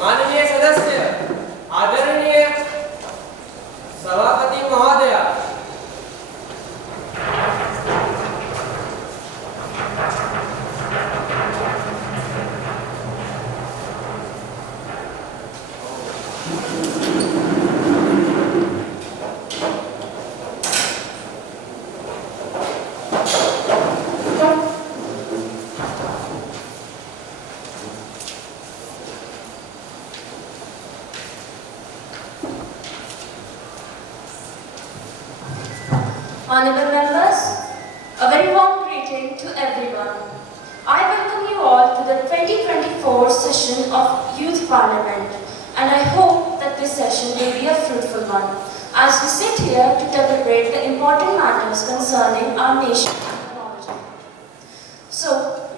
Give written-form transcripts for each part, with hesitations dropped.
माननीय सदस्य, आदरणीय सभापति महोदय, Honorable members, a very warm greeting to everyone. I welcome you all to the 2024 session of Youth Parliament, and I hope that this session will be a fruitful one as we sit here to deliberate the important matters concerning our nation and technology. So,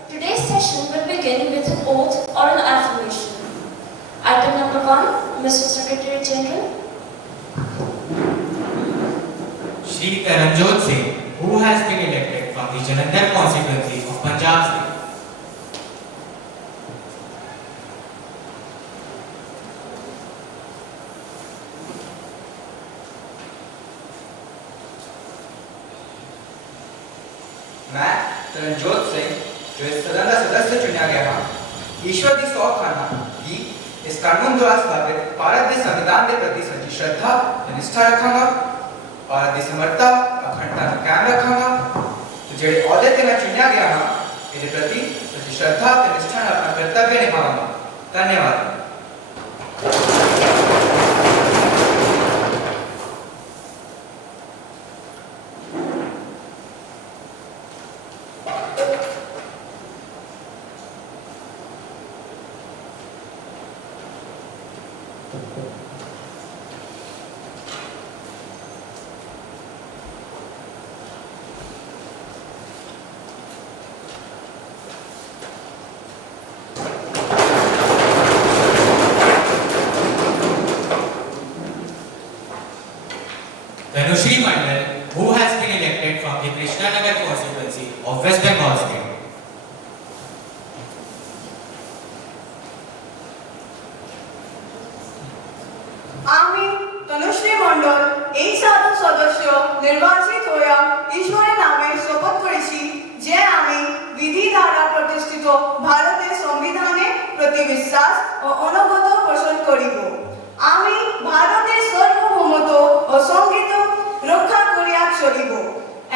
today's session will begin with an oath or an affirmation. Item number 1, Mr. Secretary General. Shri Taranjot Singh, who has been elected from the Jalandhar constituency of Punjab State. मैं तरनजोत सिंह जो इस सदन का सदस्य चुना गया हाँ ईश्वर की सौख खाना कि इस कानून द्वारा स्थापित भारत के संविधान के प्रति सच्ची श्रद्धा और निष्ठा रखांगा, भारत की समर्था अखंडता को कायम रखांगा। तो जेडे औहदे ते मैं चुनिया गया हाँ इसके प्रति सच्ची श्रद्धा और निष्ठा नाल अपना कर्तव्य निभाऊंगा। धन्यवाद। Dhanushri Mandal, who has been elected from the Krishnanagar constituency of West Bengal State. আমি তনুশ্রী মণ্ডল এই সাধু সদস্য নির্বাচিত হইয়া ঈশ্বরের নামে শপথ করেছি যে আমি বিধি দ্বারা প্রতিষ্ঠিত ভারতের সংবিধানে প্রতি বিশ্বাস ও অনুগত পোষণ করিব। আমি ভারতের সার্বভৌমত্ব ও সংহিত রক্ষা করিয়া চলিব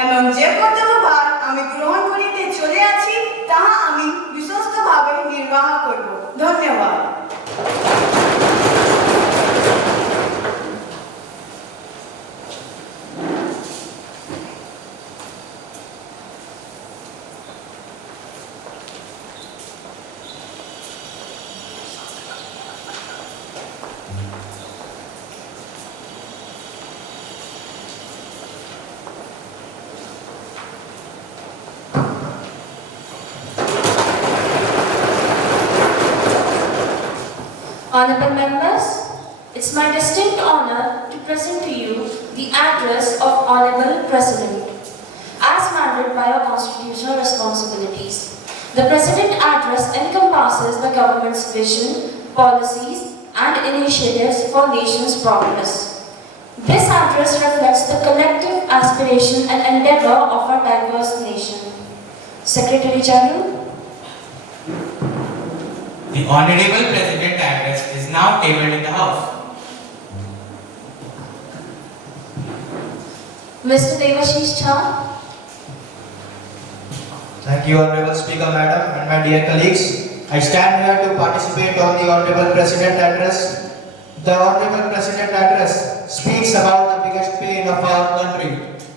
এবং যে কর্তব্যভার আমি গ্রহণ করিতে চলে আছি তাহা আমি বিশ্বস্তভাবে নির্বাহ করব। ধন্যবাদ। Honorable members, it's my distinct honor to present to you the address of Honorable President. As mandated by our constitutional responsibilities, the President address encompasses the government's vision, policies, and initiatives for nation's progress. This address reflects the collective aspiration and endeavor of our diverse nation. Secretary General. The Honorable President address is now tabled in the House. Mr. Devashish Jha. Thank you, Honorable Speaker Madam and my dear colleagues. I stand here to participate on the Honorable President address. The Honorable President address speaks about the biggest pain of our country,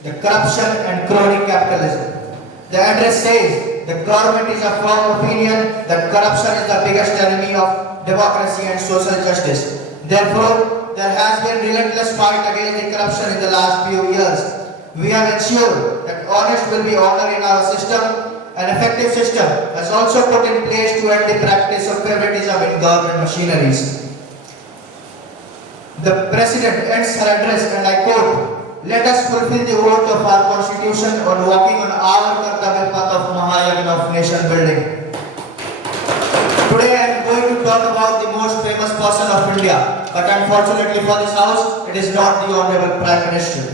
the corruption and crony capitalism. The address says the government is of firm opinion that corruption is the biggest enemy of democracy and social justice. Therefore, there has been relentless fight against the corruption in the last few years. We have ensured that honest will be honored in our system. An effective system has also put in place to end the practice of favoritism in government machineries. The President ends her address and I quote, "Let us fulfill the oath of our constitution on walking on our Kartavya path of Mahayagna of nation building." Today I am going to talk talk about the most famous person of India, but unfortunately for this house, it is not the Honorable Prime Minister.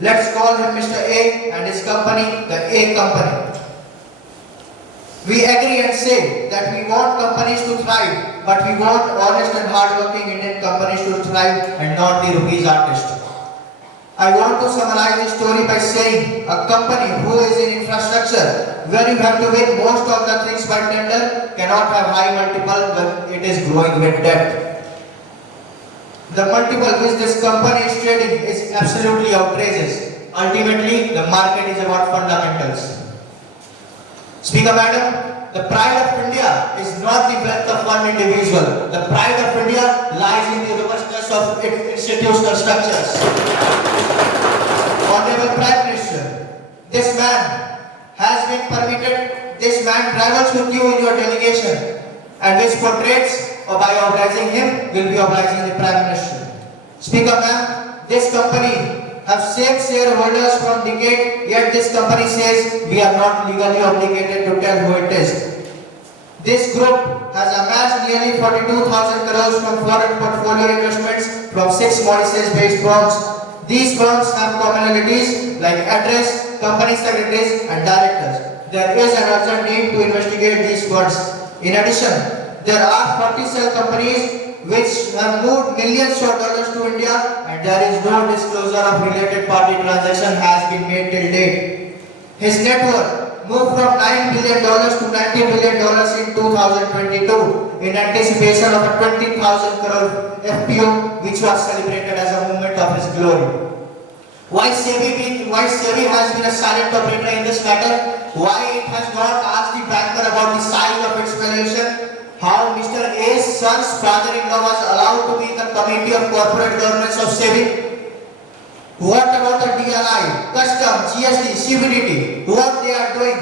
Let's call him Mr. A and his company, the A Company. We agree and say that we want companies to thrive, but we want honest and hardworking Indian companies to thrive and not the rupees artist. I want to summarize the story by saying a company who is in infrastructure, where you have to win most of the things by tender, cannot have high multiple when it is growing with debt. The multiple which this company is trading is absolutely outrageous. Ultimately, the market is about fundamentals. Speaker Madam, the pride of India is not the wealth of one individual. The pride of India lies in the robustness of its institutional structures. Honorable Prime Minister, this man has been permitted, this man travels with you in your delegation, and which portrays, or by obliging him, will be obliging the Prime Minister. Speaker Ma'am, this company have saved shareholders from decay, yet this company says we are not legally obligated to tell who it is. This group has amassed nearly 42,000 crores from foreign portfolio investments from 6 Mauritius-based firms. These firms have commonalities like address, company secretaries and directors. There is an urgent need to investigate these funds. In addition, there are 40 cell companies which have moved millions of dollars to India, and there is no disclosure of related party transaction has been made till date. His net worth moved from $9 billion to $90 billion in 2022 in anticipation of a 20,000 crore FPO which was celebrated as a moment of his glory. Why SEBI has been a silent operator in this matter? Why it has not asked the banker about the size of its valuation? How Mr. A's son's father-in-law was allowed to be in the Committee of Corporate Governance of SEBI? What about the DLI, Custom, GST, CBDT? What they are doing?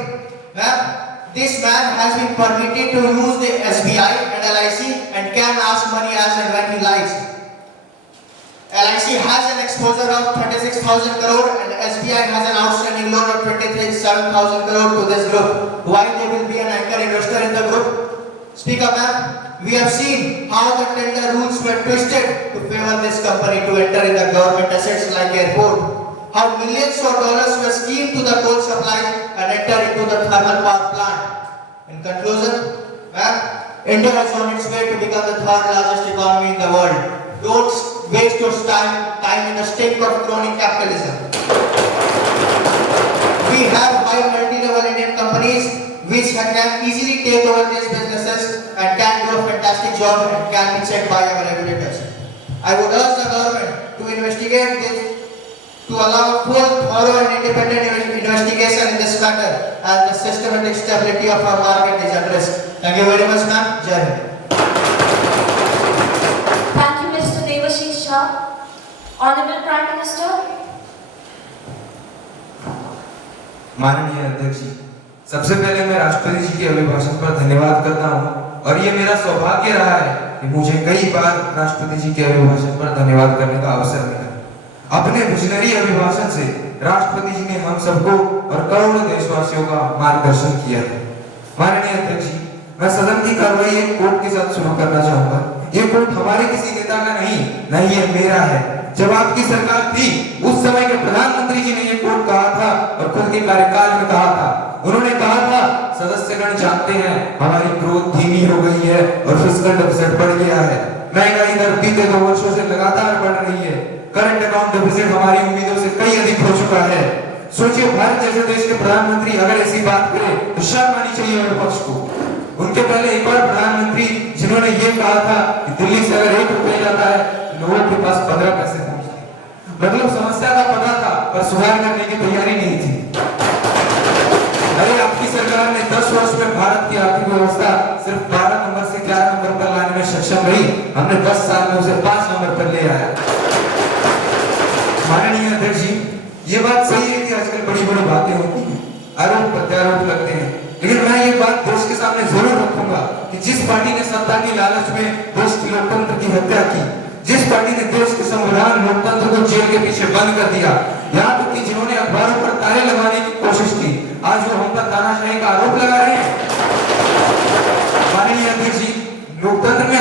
This man has been permitted to use the SBI and LIC and can ask money as and when he likes. LIC has an exposure of 36,000 crore and SBI has an outstanding loan of 27,000 crore to this group. Why they will be an anchor investor in the group? Speaker ma'am, we have seen how the tender rules were twisted to favor this company to enter in the government assets like airport. How millions of dollars were schemed to the coal supply and enter into the thermal power plant. In conclusion, ma'am, India is on its way to become the third largest economy in the world. Don't waste your time in the stink of crony capitalism. We have 5 multi-level Indian companies which can easily take over these businesses and can do a fantastic job and can be checked by our regulators. I would urge the government to investigate this, to allow full, thorough and independent investigation in this matter as the systematic stability of our market is at risk. Thank you very much, ma'am. Jai Hind. Thank you, Mr. Devashish Shah. Honorable Prime Minister. माननीय अध्यक्ष जी, सबसे पहले मैं राष्ट्रपति जी के अभिभाषण पर धन्यवाद करता हूं और ये मेरा सौभाग्य रहा है कि मुझे कई बार राष्ट्रपति जी के अभिभाषण पर धन्यवाद करने का अवसर मिला। अपने विजनरी अभिभाषण से राष्ट्रपति जी ने हम सबको और करोड़ों देशवासियों का मार्गदर्शन किया है। माननीय अध्यक्ष जी, मैं सदन की कार्रवाई एक कोट के साथ शुरू करना चाहूंगा। ये कोट हमारे किसी नेता का नहीं ये मेरा है। जब आपकी सरकार थी उस समय के प्रधानमंत्री जी ने ये कोट कहा था और खुद के कार्यकाल में कहा था। उन्होंने कहा था, सदस्यगण जानते हैं हमारी ग्रोथ धीमी हो गई है और फिस्कल डेफिसिट बढ़ गया है। महंगाई दर बीते 2 वर्षों से लगातार बढ़ रही है। करंट अकाउंट डेफिसिट हमारी उम्मीदों से कई अधिक हो चुका है। सोचिए, भारत जैसे देश के प्रधानमंत्री अगर ऐसी बात करे तो शर्म आनी चाहिए विपक्ष को। उनके पहले एक और प्रधानमंत्री जिन्होंने ये कहा था कि दिल्ली से अगर 1 रुपया जाता है लोगों के पास 15 पैसे पहुंचते हैं। मतलब समस्या का पता था पर सुधार करने की तैयारी नहीं थी। अरे आपकी सरकार ने 10 वर्ष में भारत की आर्थिक व्यवस्था सिर्फ 12 नंबर से 11 नंबर पर लाने में सक्षम रही। हमने 10 साल में उसे 5 नंबर पर ले आया। माननीय अध्यक्ष जी, ये बात सही है कि आजकल बड़ी-बड़ी बातें होती हैं, आरोप प्रत्यारोप लगते हैं, लेकिन मैं ये बात देश के सामने जरूर रखूंगा कि जिस पार्टी ने सत्ता की लालच में देश के लोकतंत्र की हत्या की, जिस पार्टी ने देश के संविधान लोकतंत्र को जेल के पीछे बंद कर दिया, यहाँ तक कि जिन्होंने अखबारों पर ताले लगाने की कोशिश की, आज वो हम पर तानाशाही का आरोप लगा रहे हैं। माननीय अध्यक्ष जी, लोकतंत्र में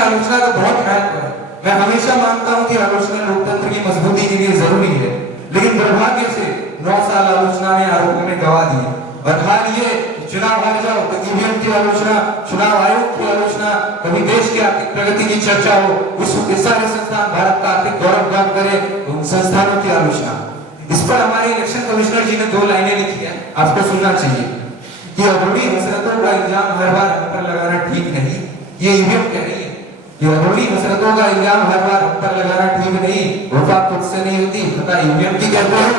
और हाल ये चुनाव हार जाओ तो ईवीएम की आलोचना, चुनाव आयोग की आलोचना, कभी देश की आर्थिक प्रगति की चर्चा हो, विश्व के सारे संस्थान भारत का आर्थिक गौरव गान करे, उन संस्थानों की आलोचना। इस पर हमारे इलेक्शन कमिश्नर जी ने 2 लाइनें लिखी है, आपको सुनना चाहिए कि अधूरी हसरतों का इल्जाम हर बार हम पर लगाना ठीक नहीं। ये ईवीएम कह रही है कि अधूरी हसरतों का इल्जाम हर बार हम पर लगाना ठीक नहीं, वफा खुद से नहीं होती, खता ईवीएम की कहते हो।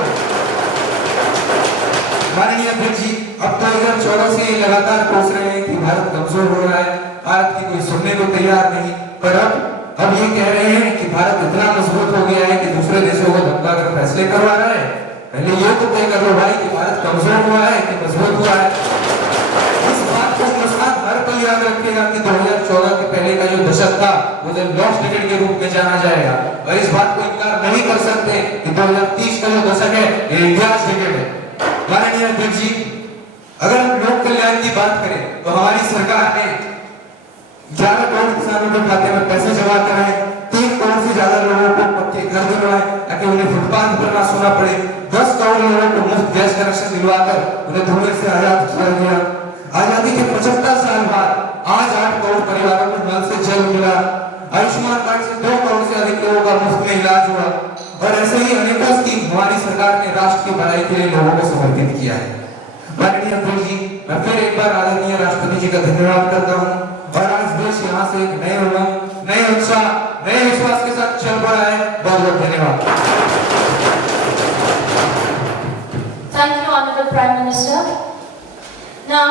माननीय अध्यक्ष जी, अब तो 2014 से लगातार कोस रहे हैं कि भारत कमजोर हो रहा है, भारत की कोई सुनने को तैयार नहीं, पर अब ये कह रहे हैं कि भारत इतना मजबूत हो गया है कि दूसरे देशों को धमका कर फैसले करवा रहा है। पहले ये तो तय कर लो भाई कि भारत कमजोर हुआ है कि मजबूत हुआ है। इस बात को मुस्कान हर पल याद रखेगा कि 2014 के पहले का जो दशक था वो लॉस्ट डिकेड के रूप में जाना जाएगा, और इस बात को इनकार नहीं कर सकते कि 2030 का जो दशक है ये इतिहास डिकेड है। माननीय अध्यक्ष जी, अगर हम लोक कल्याण की बात करें तो हमारी सरकार ने 11 करोड़ किसानों के खाते में पैसे जमा कराए, 3 करोड़ से ज्यादा लोगों को पक्के घर दिलवाए ताकि उन्हें फुटपाथ पर ना सोना पड़े, 10 करोड़ लोगों को मुफ्त गैस कनेक्शन दिलवाकर उन्हें धुएं से आजाद कर दिया। आजादी के 75 साल बाद आज 8 करोड़ परिवारों को नल से जल मिला, आयुष्मान कार्ड से 2 करोड़ से अधिक लोगों का मुफ्त में इलाज हुआ, और ऐसे ही अनेकों स्कीम हमारी सरकार ने राष्ट्र की भलाई के लिए लोगों को समर्पित किया है। माननीय अध्यक्ष जी, मैं फिर एक बार आदरणीय राष्ट्रपति जी का धन्यवाद करता हूँ, और आज देश यहाँ से एक नए उमंग, नए उत्साह, नए विश्वास के साथ चल पड़ा है। बहुत बहुत धन्यवाद। Thank you, Honorable Prime Minister. Now,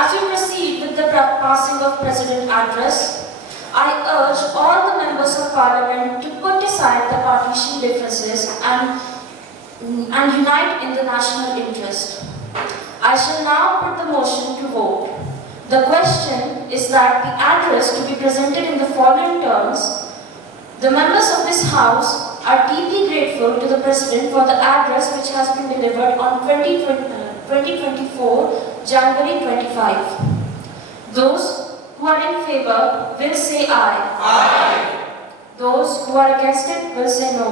as we proceed with the passing of President address, I urge all the members of Parliament to put aside the partition differences and unite in the national interest. I shall now put the motion to vote. The question is that the address to be presented in the following terms: the members of this House are deeply grateful to the President for the address which has been delivered on 2024 January 25. Those who are in favor will say aye. Aye. Those who are against it will say no.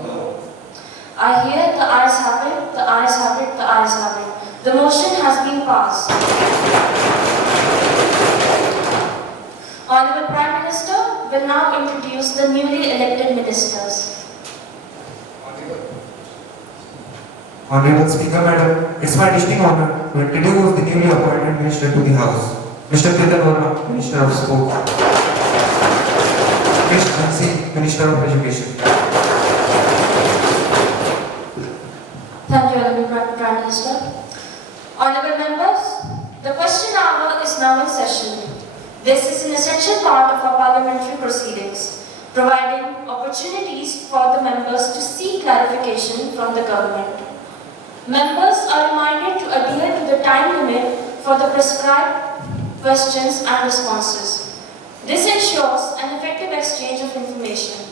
No. I hear the ayes have it, the ayes have it, the ayes have it. The motion has been passed. Honorable Prime Minister will now introduce the newly elected ministers. Honorable Speaker Madam, it's my distinct honor to introduce the newly appointed minister to the House. Mr. Ketan Verma, Minister of Sport. Ms. Jhansi, Minister of Education. Thank you, Honorable Prime Minister. Honorable members, the question hour is now in session. This is an essential part of our parliamentary proceedings, providing opportunities for the members to seek clarification from the government. Members are reminded to adhere to the time limit for the prescribed questions and responses. This ensures an effective exchange of information.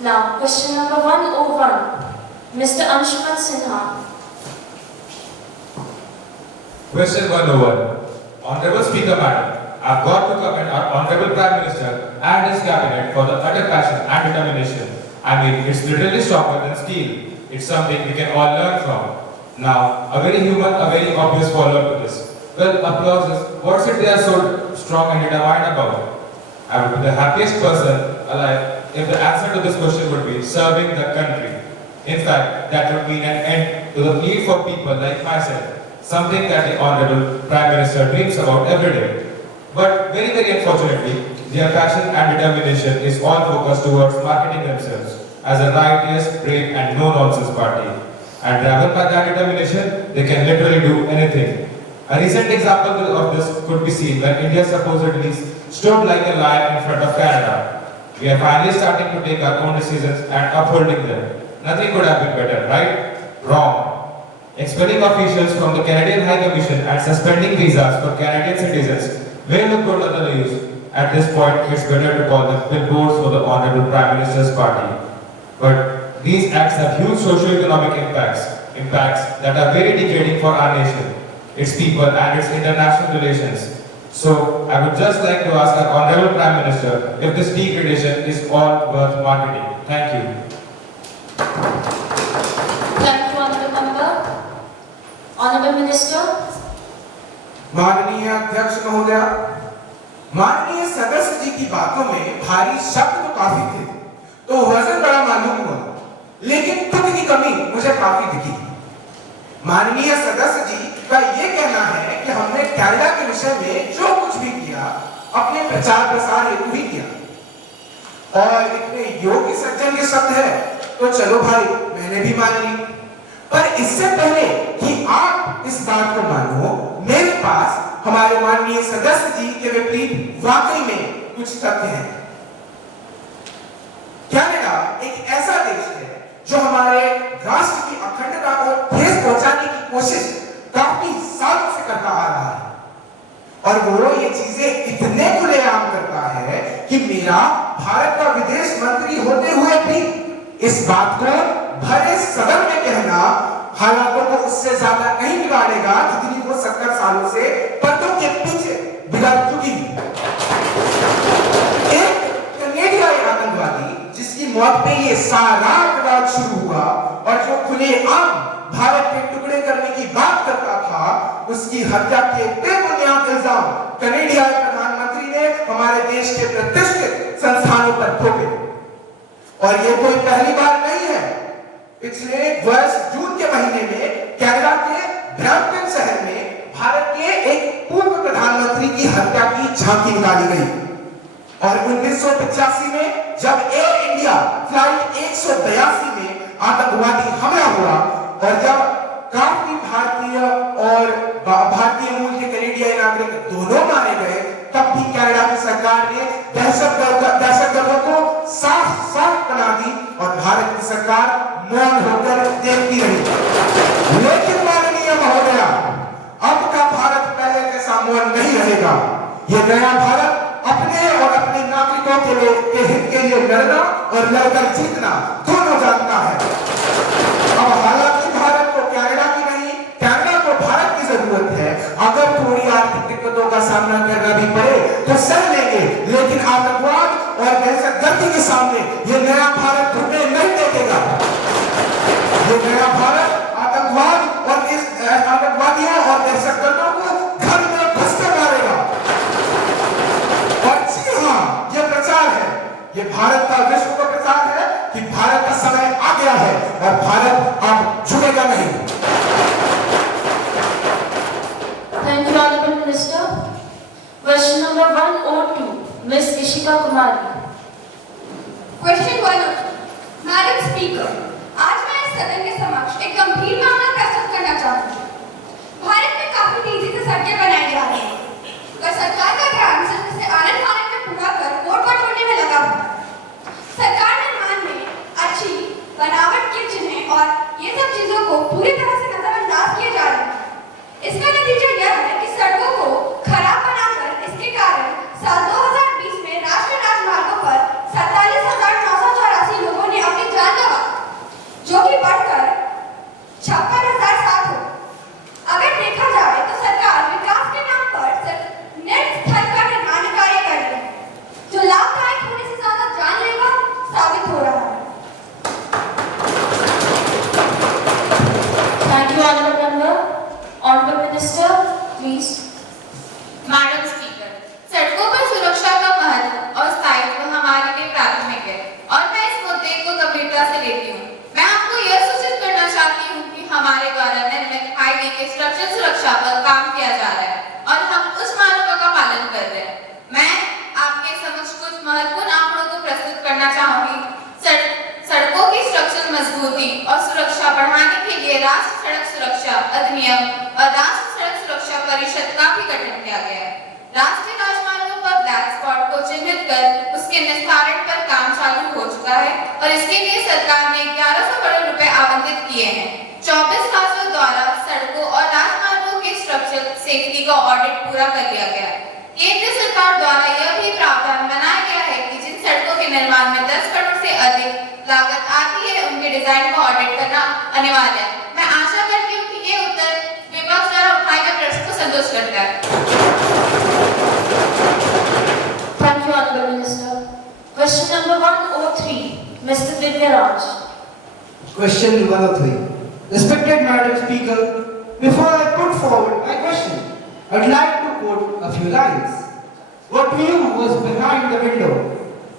Now, question number 101, Mr. Anshuman Sinha. Question 101. Honorable Speaker Madam, I've got to commend our Honorable Prime Minister and his cabinet for the utter passion and determination. I mean, it's literally stronger than steel. It's something we can all learn from. Now, a very human, a very obvious follow-up to this. Well, applauses. What's it they are so strong and determined about? I would be the happiest person alive if the answer to this question would be serving the country. In fact, that would mean an end to the need for people like myself, something that the Honorable Prime Minister dreams about every day. But very, very unfortunately, their passion and determination is all focused towards marketing themselves as a righteous, brave and no-nonsense party. And driven by that determination, they can literally do anything. A recent example of this could be seen when India supposedly stood like a lion in front of Canada. We are finally starting to take our own decisions and upholding them. Nothing could have been better, right? Wrong. Expelling officials from the Canadian High Commission and suspending visas for Canadian citizens may look good on the news. At this point, it's better to call them billboards for the Honorable Prime Minister's party. But these acts have huge socio-economic impacts that are very degrading for our nation, its people and its international relations. So, I would just like to ask our Honorable Prime Minister if this degradation is all worth marketing. Thank you. Thank you, Honorable Member. Honorable Honorable Minister, माननीय अध्यक्ष महोदया, माननीय सदस्य जी की बातों में भारी शब्द तो काफी थे, तो वजन बड़ा मालूम हुआ, लेकिन तुक की कमी मुझे काफी दिखी। माननीय सदस्य जी का ये कहना है कि हमने कनाडा के विषय में जो कुछ भी किया अपने प्रचार प्रसार हेतु ही किया, और इतने योग्य सज्जन के शब्द है तो चलो भाई मैंने भी मान ली। पर इससे पहले कि आप इस बात को मानो, मेरे पास हमारे माननीय सदस्य जी के विपरीत वाकई में कुछ तथ्य हैं। कनाडा एक ऐसा देश है जो हमारे राष्ट्र की अखंडता को ठेस पहुंचाने की कोशिश काफी सालों से करता आ रहा है, और वो ये चीजें इतने खुलेआम करता है कि मेरा भारत का विदेश मंत्री होते हुए भी इस बात को भरे सदन में कहना हालातों को उससे ज्यादा नहीं बिगाड़ेगा जितनी वो 70 सालों से पर्दों के पीछे बिगड़ चुकी। एक कनेडियाई आतंकवादी जिसकी मौत पे ये सारा विवाद शुरू हुआ और जो खुलेआम भारत के टुकड़े करने की बात करता था, उसकी हत्या के बेबुनियाद इल्जाम कनेडियाई प्रधानमंत्री ने हमारे देश के प्रतिष्ठित संस्थानों पर थोपे। और ये कोई पहली बार नहीं है। पिछले वर्ष जून के महीने में कनाडा के ब्रैम्पटन शहर में भारत के एक पूर्व प्रधानमंत्री की हत्या की झांकी निकाली गई, और 1985 में जब एयर इंडिया फ्लाइट 182 में आतंकवादी हमला हुआ और जब काफी भारतीय मूल के कनेडियाई नागरिक दोनों मारे गए, तब भी कनाडा की सरकार ने दहशतगर्दों को साफ साफ बना दी और भारत की सरकार मौन होकर देखती रही। लेकिन माननीय महोदया, अब का भारत पहले जैसा मौन नहीं रहेगा। ये नया भारत अपने और अपने नागरिकों के हित के लिए लड़ना और लड़कर जीतना दोनों जानता है। अब हालांकि भारत को कनाडा की नहीं, कनाडा को भारत की जरूरत है। अगर थोड़ी आर्थिक दिक्कतों का सामना करना भी पड़े तो सह लेंगे, लेकिन आतंकवाद और दहशतगर्दी के सामने ये नया भारत झुकने नहीं देगा। ये नया भारत आतंकवाद और इस आतंकवादियों और दहशतगर्दों को घर में घुसकर मारेगा। और जी हाँ, ये प्रचार है, ये भारत का विश्व का प्रचार है कि भारत का समय आ गया है और भारत अब झुकेगा नहीं। thank you, Honorable Minister. Question number 102, Ms. Ishika Kumari. Question 102, Madam Speaker, आज मैं इस सदन के समक्ष एक गंभीर मामला प्रस्तुत करना चाहती हूँ। भारत में काफी तेजी से सड़कें बनाई जा रही हैं, पर सरकार का ध्यान सिर्फ इसे आनंद फानंद में पूरा कर वोट बटोरने में लगा हुआ है। सरकार निर्माण में अच्छी बनावट के चिन्ह और ये सब चीजों को पूरी तरह से नजरअंदाज किए जा रहे हैं। इसका नतीजा यह है कि सड़कों को खराब बनाकर इसके कारण साल 2020 में राष्ट्रीय राजमार्गों पर 47,984 लोगों ने अपनी जान गंवाई, जो कि बढ़कर 56,007 हो। अगर देखा जाए तो सरकार विकास के नाम पर सिर्फ नेट स्थल का निर्माण कार्य कर रही है, जो लाभदायक होने से ज्यादा जानलेवा साबित हो रहा है। Thank you, Honorable Member. Honorable Minister, please. Madam speaker, सड़कों पर सुरक्षा का महत्व और स्थायित्व हमारे लिए प्राथमिक है और मैं इस मुद्दे को गंभीरता से लेती हूँ। मैं आपको यह सूचित करना चाहती हूँ कि हमारे द्वारा निर्मित हाईवे के स्ट्रक्चर सुरक्षा पर काम किया जा रहा है और हम उस मानकों का पालन कर रहे हैं। मैं आपके समक्ष कुछ महत्वपूर्ण आंकड़ों को प्रस्तुत करना चाहूंगी। सड़कों की स्ट्रक्चरल मजबूती और सुरक्षा बढ़ाने के लिए राष्ट्रीय सड़क सुरक्षा अधिनियम और राष्ट्रीय सड़क सुरक्षा परिषद का भी गठन किया गया है। राष्ट्रीय राजमार्गों पर ब्लैक स्पॉट को चिन्हित कर उसके निस्तारण पर काम चालू हो चुका है और इसके लिए सरकार ने 1100 करोड़ रुपए आवंटित किए हैं। 24 राज्यों द्वारा सड़कों और राजमार्गों के स्ट्रक्चरल सेफ्टी का ऑडिट पूरा कर लिया गया है। केंद्र सरकार द्वारा यह भी प्रावधान बनाया गया है कि जिन सड़कों के निर्माण में 10 करोड़ से अधिक लागत आती है उनके डिजाइन को ऑडिट करना अनिवार्य है। मैं आशा करती हूँ कि ये उत्तर विपक्ष द्वारा उठाए गए प्रश्न को संतुष्ट करता है। Thank you, Honorable Minister. Question number 103, Mr. Divya Raj. Question 103. Respected Madam Speaker, Before I put forward my question, I'd like to quote a few lines. What view was behind the window?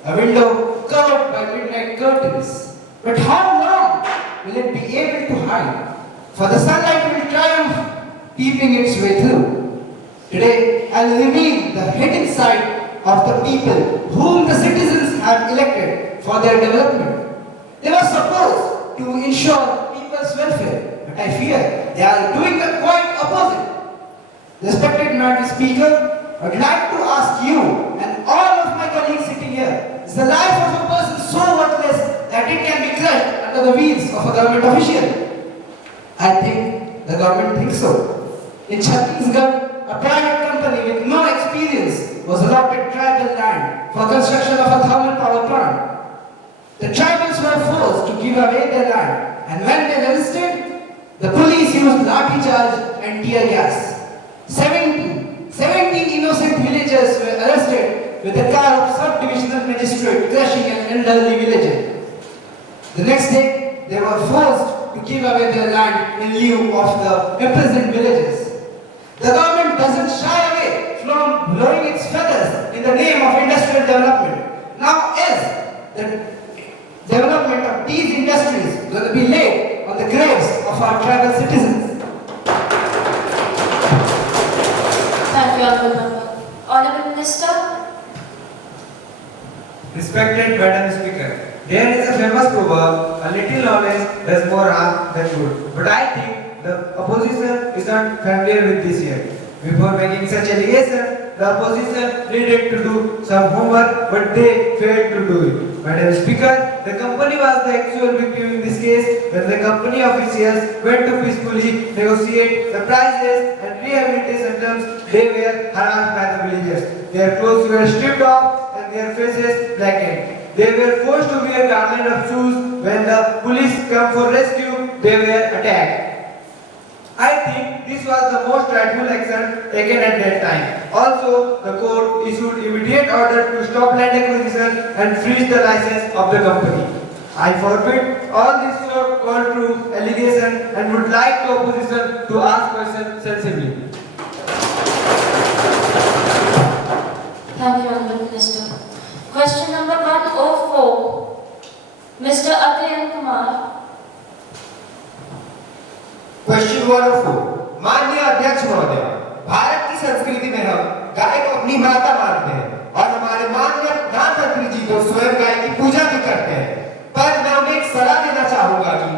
A window covered by midnight curtains. But how long will it be able to hide? For the sunlight will triumph, peeping its way through. Today, I'll reveal the hidden side of the people whom the citizens have elected for their development. They were supposed to ensure people's welfare, but I fear they are doing the quite opposite. Respected Madam Speaker, I'd like to ask you and all of my colleagues sitting here, is the life of a person so worthless that it can be crushed under the wheels of a government official? I think the government thinks so. In Chhattisgarh, a private company with no experience was allotted tribal land for construction of a thermal power plant. The tribals were forced to give away their land, and when they resisted, the police used lathi charge and tear gas. 17 innocent villagers were arrested with a car of sub-divisional magistrate crushing an elderly villager. The next day, they were forced to give away their land in lieu of the imprisoned villagers. The government doesn't shy away from blowing its feathers in the name of industrial development. Now is the development of these industries going to be laid on the graves of our tribal citizens? Thank you, Honorable Member. Honorable Minister. Respected Madam Speaker, there is a famous proverb, a little knowledge does more harm than good. But I think the opposition is not familiar with this yet. Before making such allegations, the opposition needed to do some homework, but they failed to do it. Madam Speaker, the company was the actual victim in this case when the company officials went to peacefully negotiate the prices and rehabilitation terms. They were harassed by the villagers. Their clothes were stripped off and their faces blackened. They were forced to wear garland of shoes. When the police came for rescue, they were attacked. I think this was the most rightful action taken at that time. Also, the court issued immediate order to stop land acquisition and freeze the license of the company. I forbid all these so-called true allegations and would like the opposition to ask questions sensibly. Thank you, Honorable Minister. Question number 104. Mr. Adyan Kumar. Question 104 माननीय अध्यक्ष महोदय, भारत की संस्कृति में हम गाय को अपनी माता मानते हैं और हमारे माननीय प्रधानमंत्री जी तो स्वयं गाय की पूजा भी करते हैं। पर मैं उन्हें एक सलाह देना चाहूंगा कि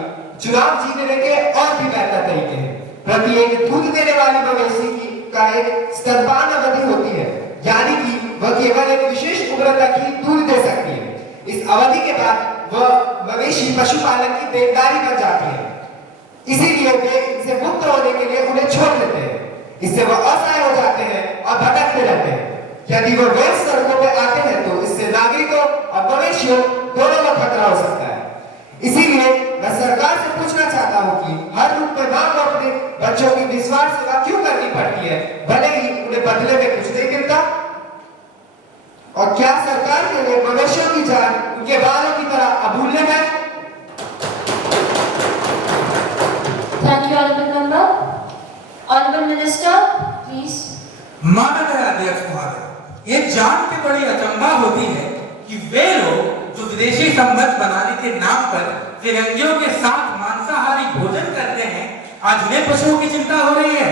चुनाव जीतने के और भी बेहतर तरीके हैं। प्रति एक दूध देने वाली मवेशी का एक स्तनपान अवधि होती है, यानी कि वह केवल एक विशेष उम्र तक ही दूध दे सकती है। इस अवधि के बाद वह मवेशी पशुपालन की देनदारी बन जाती है, इसीलिए वे इनसे मुक्त होने के लिए उन्हें छोड़ देते हैं। इससे वह असहाय हो जाते हैं और भटकते रहते हैं। यदि वह रोज सड़कों पर आते हैं तो इससे नागरिकों और मवेशियों दोनों को खतरा हो सकता है। इसीलिए मैं सरकार से पूछना चाहता हूं कि हर रूप में मां को अपने बच्चों की निस्वार्थ सेवा क्यों करनी पड़ती है, भले ही उन्हें बदले में कुछ नहीं मिलता? और क्या सरकार के लिए मवेशियों की जान उनके बालों की तरह अमूल्य है? Thank you, Honorable Member. Honorable Minister, please. माननीय अध्यक्ष महोदय, ये जान के बड़ी अचंभा होती है कि वे लोग जो विदेशी संबंध बनाने के नाम पर फिरंगियों के साथ मांसाहारी भोजन करते हैं, आज उन्हें पशुओं की चिंता हो रही है।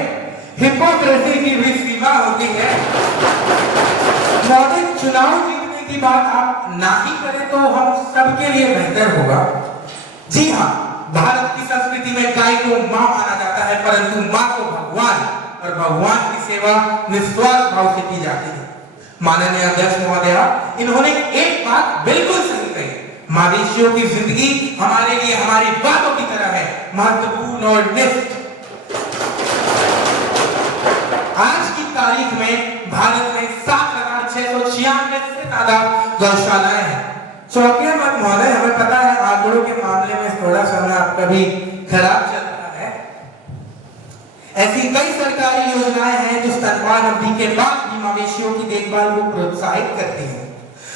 हिपोक्रेसी की भी सीमा होती है। महोदय, चुनाव जीतने की बात आप ना ही करें तो हम सबके लिए बेहतर होगा। जी हाँ, भारत की संस्कृति में गाय को मां माना जाता है, परंतु मां को भगवान और भगवान की सेवा निस्वार्थ भाव से की जाती है। माननीय अध्यक्ष महोदय, इन्होंने एक बात बिल्कुल सही कही, मवेशियों की जिंदगी हमारे लिए हमारी बातों की तरह है, महत्वपूर्ण और निष्ठ। आज की तारीख में भारत में 7,696 से ज्यादा गौशालाएं हैं। चौकिया मत महोदय, हमें पता है आंकड़ों के मामले में थोड़ा समय आपका भी खराब चल रहा है। ऐसी कई सरकारी योजनाएं हैं जो स्तनपान अवधि के बाद भी मवेशियों की देखभाल को प्रोत्साहित करती हैं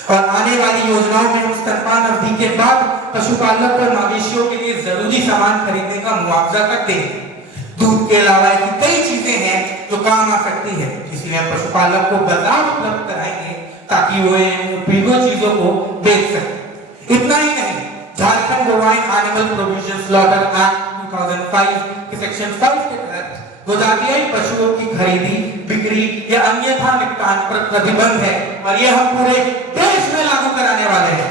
और आने वाली योजनाओं में हम स्तनपान अवधि के बाद पशुपालक और मवेशियों के लिए जरूरी सामान खरीदने का मुआवजा करते हैं। दूध के अलावा ऐसी कई चीजें हैं जो काम आ सकती है, इसलिए हम पशुपालक को बाजार उपलब्ध कराएंगे ताकि वो इन उपयोगी चीजों को बेच सके। इतना ही नहीं, Jharkhand bovine animal provision slaughter act 2005 के सेक्शन 5 के तहत गोदावरी पशुओं की खरीदी, बिक्री या अन्यथा निपटान पर प्रतिबंध है और ये हम पूरे देश में लागू कराने वाले हैं।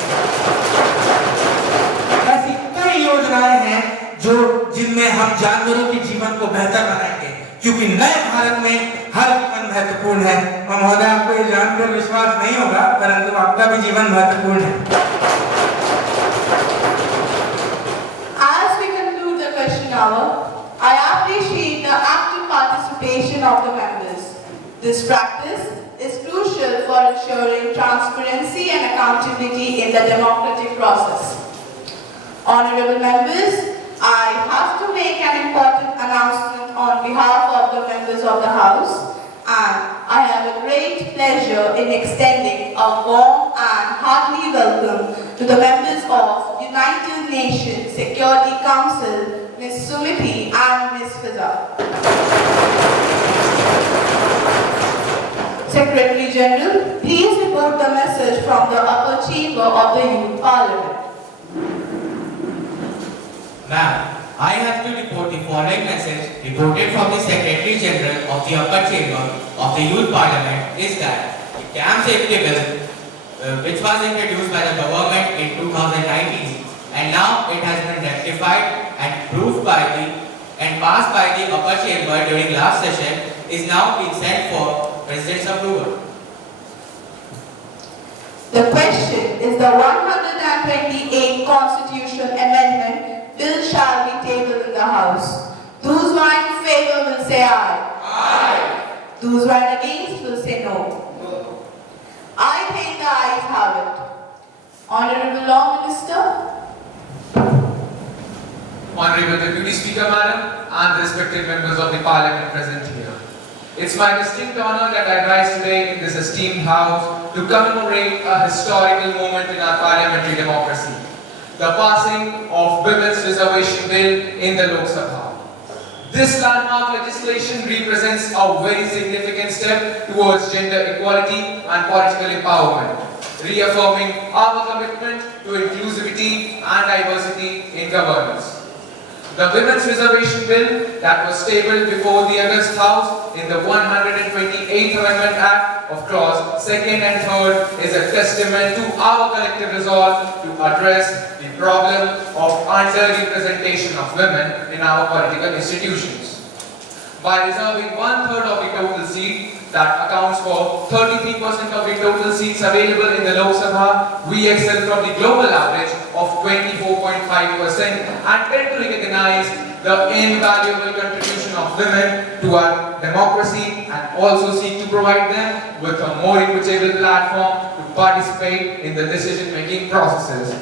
ऐसी कई योजनाएं हैं जो जिनमें हम जानवरों के जीवन को बेहतर बनाएंगे, क्योंकि नए भारत में हर जीवन महत्वपूर्ण है। और महोदय, आपको ये जानकर विश्वास नहीं होगा, परंतु आपका भी जीवन महत्वपूर्ण है। As we conclude the question hour, I appreciate the active participation of the members. This practice is crucial for ensuring transparency and accountability in the democratic process. Honorable members, I have to make an important announcement on behalf of the members of the House, and I have a great pleasure in extending a warm and hearty welcome to the members of United Nations Security Council, Ms. Sumiti and Ms. Fiza. Secretary General, please report the message from the upper chamber of the Youth Parliament. Ma'am, I have to report the following message reported from the Secretary General of the Upper Chamber of the Youth Parliament is that the Camp Safety Bill, which was introduced by the government in 2019, and now it has been rectified and approved by and passed by the Upper Chamber during last session, is now being sent for President's approval. The question is the 128 Constitution Amendment Bill shall be tabled in the House. Those who are in favor will say aye. Aye. Those who are against will say no. No. I think the ayes have it. Honorable Law Minister. Honorable Deputy Speaker Madam and the respected members of the Parliament present here. It's my distinct honor that I rise today in this esteemed House to commemorate a historical moment in our parliamentary democracy, the passing of Women's Reservation Bill in the Lok Sabha. This landmark legislation represents a very significant step towards gender equality and political empowerment, reaffirming our commitment to inclusivity and diversity in governance. The Women's Reservation Bill that was tabled before the August House in the 128th Amendment Act of Clause 2nd and 3rd is a testament to our collective resolve to address the problem of under-representation of women in our political institutions. By reserving 1/3 of the total seat, that accounts for 33% of the total seats available in the Lok Sabha, we excel from the global average of 24.5% and tend to recognize the invaluable contribution of women to our democracy and also seek to provide them with a more equitable platform to participate in the decision-making processes.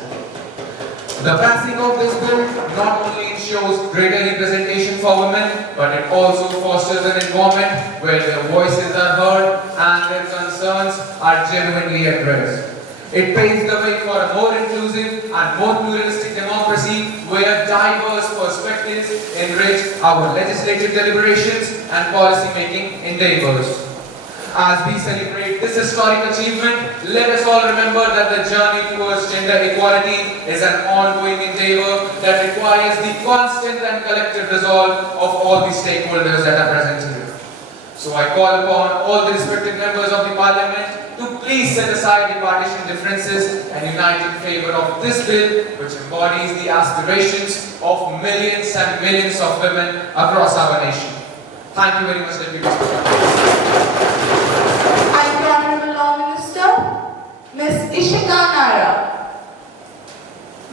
The passing of this bill not only ensures greater representation for women, but it also fosters an environment where their voices are heard and their concerns are genuinely addressed. It paves the way for a more inclusive and more pluralistic democracy where diverse perspectives enrich our legislative deliberations and policy-making endeavors. As we celebrate this historic achievement, let us all remember that the journey towards gender equality is an ongoing endeavor that requires the constant and collective resolve of all the stakeholders that are present here. So I call upon all the respected members of the Parliament to please set aside the partisan differences and unite in favor of this bill, which embodies the aspirations of millions and millions of women across our nation. Thank you very much, Deputy Speaker. Thank you, Honorable Law Minister. Ms. Ishika Nara.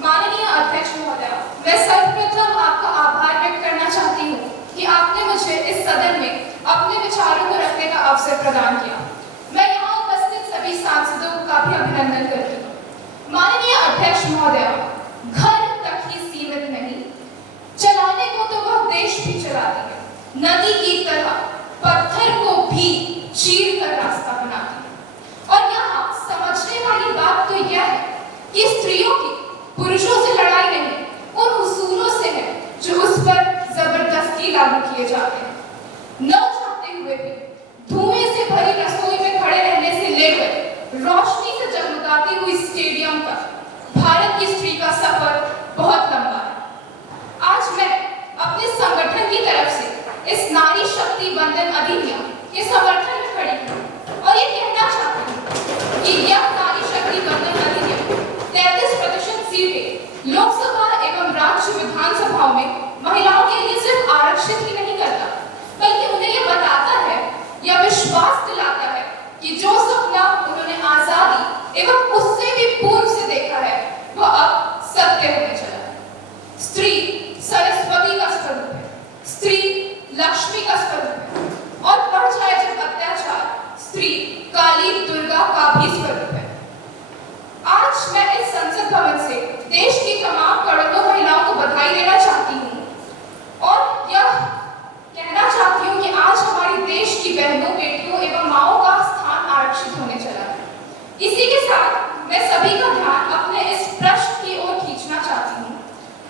माननीय अध्यक्ष महोदय, मैं सर्वप्रथम आपका आभार व्यक्त करना चाहती हूँ कि आपने मुझे इस सदन में अपने विचारों को रखने का अवसर प्रदान किया। मैं यहाँ उपस्थित सभी सांसदों का भी अभिनंदन करती हूँ। माननीय अध्यक्ष महोदय, घर तक ही सीमित नहीं, चलाने को तो वह देश भी चलाती है, नदी की तरह पत्थर को भी चीर कर रास्ता बनाती है। और यहाँ समझने वाली बात तो यह है कि स्त्रियों की पुरुषों से लड़ाई नहीं, उन उसूलों से है जो उस पर जबरदस्ती ही लागू किए जाते हैं। न चाहते हुए भी धुएं से भरी रसोई में खड़े रहने से लेकर रोशनी से जगमगाती हुई स्टेडियम तक भारत की स्त्री का सफर बहुत लंबा है। आज मैं अपने संगठन की तरफ से इस नारी शक्ति बंधन अधिनियम के समर्थन में खड़ी हूँ और ये कहना चाहती हूँ कि यह नारी शक्ति बंधन अधिनियम 33% सीटें लोकसभा एवं राज्य विधानसभाओं में महिलाओं के लिए सिर्फ आरक्षित ही नहीं करता, बल्कि उन्हें यह बताता है या विश्वास दिलाता है कि जो सपना उन्होंने आजादी एवं उससे भी पूर्व से देखा है वह अब सत्य होने चला है। स्त्री सरस्वती का स्वरूप है, स्त्री लक्ष्मी का स्वरूप है और बढ़ जाए जब अत्याचार, स्त्री काली दुर्गा का भी स्वरूप है। आज मैं इस संसद भवन से देश की तमाम करोड़ों महिलाओं को बधाई देना चाहती हूँ और यह कहना चाहती हूँ कि आज हमारे देश की बहनों, बेटियों एवं माओं का स्थान आरक्षित होने चला है। इसी के साथ मैं सभी का ध्यान अपने इस प्रश्न की ओर खींचना चाहती हूँ।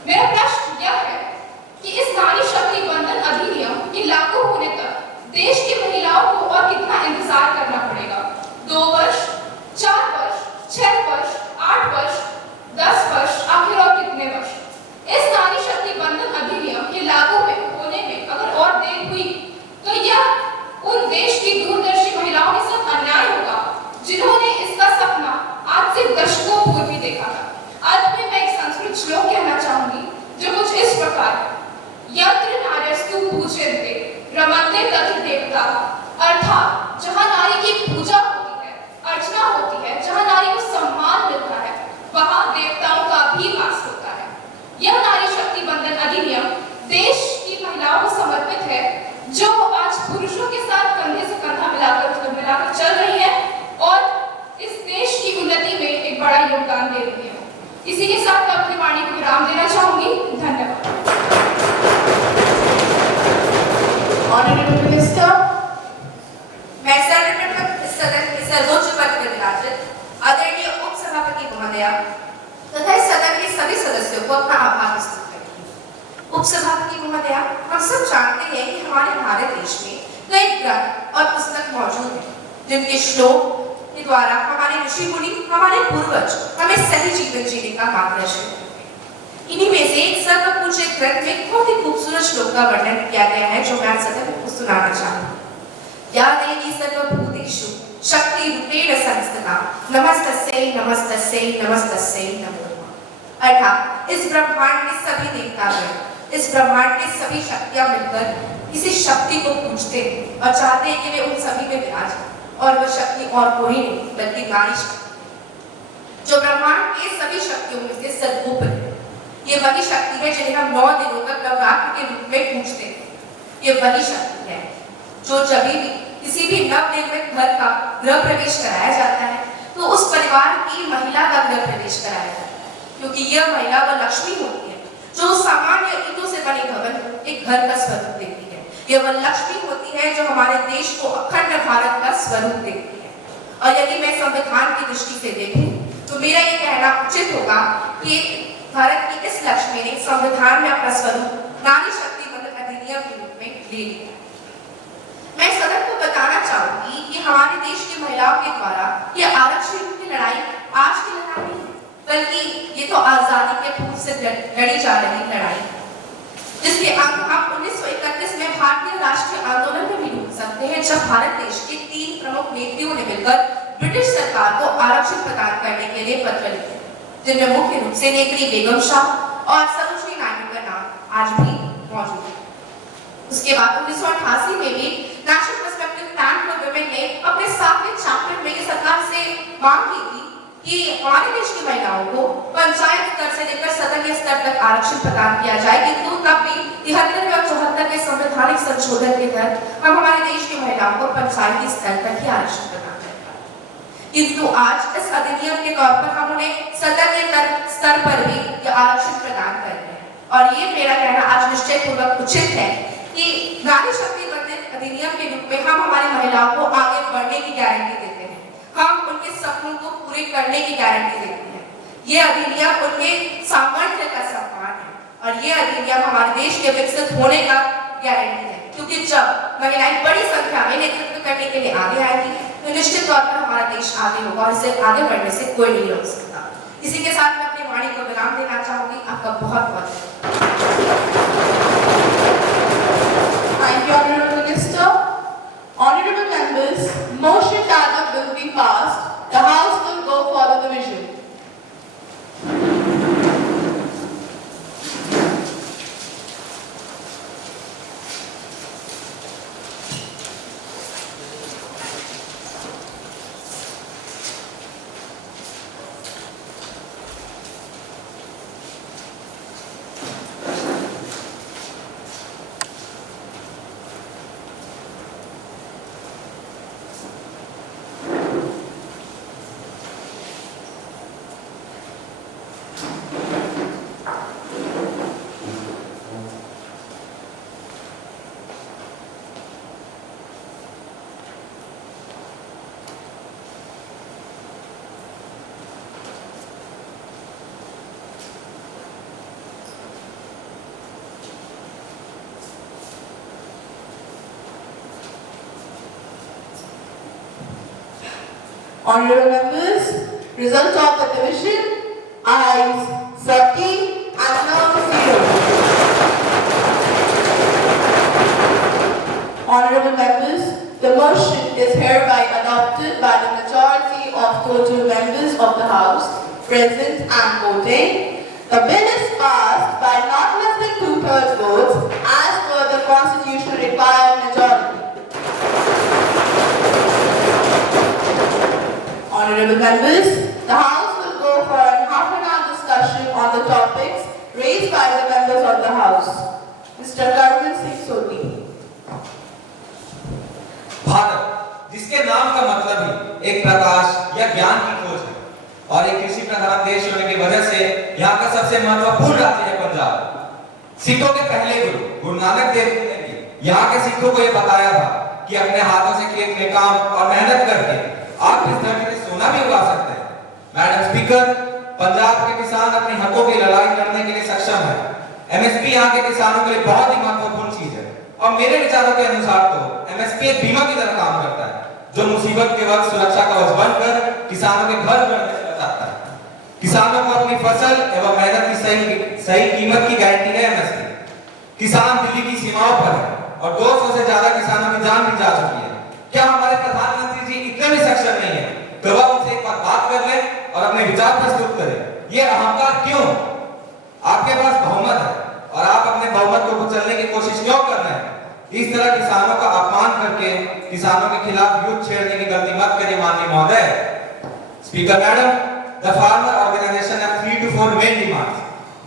मेरा प्रश्न यह है कि इस नारी शक्ति बंधन अधिनियम के लागू होने तक देश की महिलाओं को और कितना इंतजार करना पड़ेगा? 2 वर्ष, 4 वर्ष, 6 वर्ष, 8 वर्ष, 10 वर्ष, आखिर और कितने वर्ष? इस नारी शक्ति बंधन अधिनियम के लागू होने में अगर और देर हुई तो यह उन देश की दूरदर्शी महिलाओं के साथ अन्याय होगा जिन्होंने इसका सपना आज से दशकों पूर्व ही देखा था। अंत में मैं एक संस्कृत श्लोक कहना चाहूंगी जो कुछ इस प्रकार है। यत्र नार्यस्तु पूज्यन्ते रमन्ते तत्र देवताः, अर्थात जहाँ नारी की पूजा होती है, अर्चना होती है, जहाँ नारी को सम्मान मिलता है, वहाँ देवताओं का भी वास होता है। यह नारी शक्ति बंधन अधिनियम देश की महिलाओं को समर्पित है जो आज पुरुषों के साथ कंधे से कंधा मिलाकर चल रही है और इस देश की उन्नति में एक बड़ा योगदान दे रही है। इसी के साथ मैं अपनी वाणी को विराम देना चाहूंगी। धन्यवाद। Honorable Minister, मैं सदन के सर्वोच्च पद पर विराजित आदरणीय उप सभापति महोदया तथा इस सदन के सभी सदस्यों को अपना आभार प्रस्तुत करती हूँ। उप सभापति महोदया, हम सब जानते हैं कि हमारे भारत देश में कई ग्रंथ और पुस्तक मौजूद हैं जिनके श्लोक के द्वारा हमारे ऋषि मुनि, हमारे पूर्वज हमें सही जीवन जीने का मार्गदर्शन करते हैं। इन्हीं में से एक सर्व पूज्य ग्रंथ में बहुत ही खूबसूरत श्लोक का वर्णन किया गया है जो मैं सदन को सुनाना चाहूंगी। या देवी सर्वभूतेषु शक्ति रूपेण संस्थिता नमस्तस्यै नमस्तस्यै नमस्तस्यै नमो नमः। अर्थात इस ब्रह्मांड के सभी देवतागण, इस ब्रह्मांड के सभी शक्तियां मिलकर किसी शक्ति को पूजते हैं और चाहते हैं कि वे उन सभी में विराजे, और वह शक्ति और कोई नहीं बल्कि नारी शक्ति जो ब्रह्मांड के सभी शक्तियों में से सर्वोपरि है। ये वही शक्ति है जिन्हें हम 9 दिनों तक नवरात्र के रूप में पूजते हैं। ये वही शक्ति है जो जब भी किसी भी नवनिर्मित घर का गृह प्रवेश कराया जाता है तो उस परिवार की महिला का गृह प्रवेश कराया जाता है, क्योंकि यह महिला वह लक्ष्मी होती है जो सामान्य ईंटों से बने भवन एक घर का स्वरूप देती है। यह वह लक्ष्मी होती है जो हमारे देश को अखंड भारत का स्वरूप देती है। और यदि मैं संविधान की दृष्टि से देखूं तो मेरा ये कहना उचित होगा कि भारत की इस लक्ष्मी ने संविधान में अपना स्वरूप नारी शक्ति बंधन अधिनियम के रूप में ले लिया। मैं सदन को बताना चाहूंगी कि हमारे देश की महिलाओं के द्वारा ये आरक्षण की लड़ाई आज की लड़ाई नहीं, बल्कि ये तो आजादी के पूर्व से लड़ी जा रही लड़ाई है, जिसके अंग हम 1931 में भारतीय राष्ट्रीय आंदोलन में भी ढूंढ सकते हैं, जब भारत देश के 3 प्रमुख नेताओं ने मिलकर ब्रिटिश सरकार को आरक्षण प्रदान करने के लिए पत्र लिखे, जिनमें मुख्य रूप से नेत्री बेगम शाह और सरोजिनी नायडू का नाम आज भी मौजूद है। उसके बाद 1988 में भी national perspective plan for women ने अपने 7वें चैप्टर में सरकार से मांग की थी कि हमारे देश की महिलाओं को पंचायत स्तर से लेकर सदन स्तर तक आरक्षण प्रदान किया जाए, किंतु तब भी 73 और 74 के संवैधानिक संशोधन के तहत हम हमारे देश की महिलाओं को पंचायती स्तर तक ही आरक्षण प्रदान कर पाए। किंतु आज इस अधिनियम के तौर पर हम उन्हें सदन के स्तर पर भी आरक्षण प्रदान कर रहे हैं, और ये मेरा कहना आज निश्चय पूर्वक उचित है कि नारी शक्ति बंधन अधिनियम के रूप में हम हमारी महिलाओं को आगे बढ़ने की गारंटी देते हैं, हम उनके सपनों को पूरे करने की गारंटी देते हैं। ये अधिनियम उनके सामर्थ्य का सम्मान है और ये अधिनियम हमारे देश के विकसित होने का महिलाएं बड़ी संख्या में नेतृत्व करने के लिए आगे आएगी तो निश्चित तौर पर हमारा देश आगे होगा और इसे आगे बढ़ने से कोई नहीं रोक सकता। इसी के साथ मैं अपनी वाणी को विराम देना चाहूंगी। आपका बहुत बहुत Thank you, Honorable Minister. Honorable members, motion that the bill be passed, the House will go for the division. Honorable members, result of the division, ayes 40 and no 0. Honorable members, the motion is hereby adopted by the majority of total members of the House present and voting. The bill is passed by not less than 2/3 votes as per the Constitution required majority. Honorable members, the House will go for a half-an-hour discussion on the topics raised by the members of the House. Mr. Karman Singh Sodhi. Bharat जिसके नाम का मतलब ही एक प्रकाश या ज्ञान की खोज है और एक कृषि प्रधान देश होने की वजह से यहाँ का सबसे महत्वपूर्ण राज्य है पंजाब। सिखों के पहले गुरु नानक देव जी ने भी यहाँ के सिखों को यह बताया था कि अपने हाथों से खेत में काम और मेहनत करके आप इस धरती में सोना भी उगा सकते हैं। मैडम स्पीकर, पंजाब के किसान अपने हकों की लड़ाई लड़ने के लिए सक्षम है। एमएसपी यहाँ के किसानों के लिए बहुत ही महत्वपूर्ण चीज है और मेरे विचारों के अनुसार तो एमएसपी एक बीमा की तरह काम करता है जो मुसीबत के वक्त सुरक्षा कवच बनकर किसानों के घर बनने से बचाता है। किसानों को अपनी फसल एवं मेहनत की सही कीमत की गारंटी है एमएसपी। किसान दिल्ली की सीमाओं पर है और 200 से ज्यादा किसानों की जान भी जा चुकी है। क्या हमारे प्रधानमंत्री जी इतने भी सक्षम नहीं है कि वह उनसे एक बार बात कर ले और अपने विचार प्रस्तुत करें? ये अहंकार क्यों? आपके पास बहुमत है और आप अपने बहुमत को कुचलने की कोशिश क्यों कर रहे हैं? इस तरह किसानों का अपमान करके किसानों के खिलाफ युद्ध छेड़ने की गलती मत करिए माननीय महोदय। Speaker madam, the farmer organization have 3 to 4 main demands.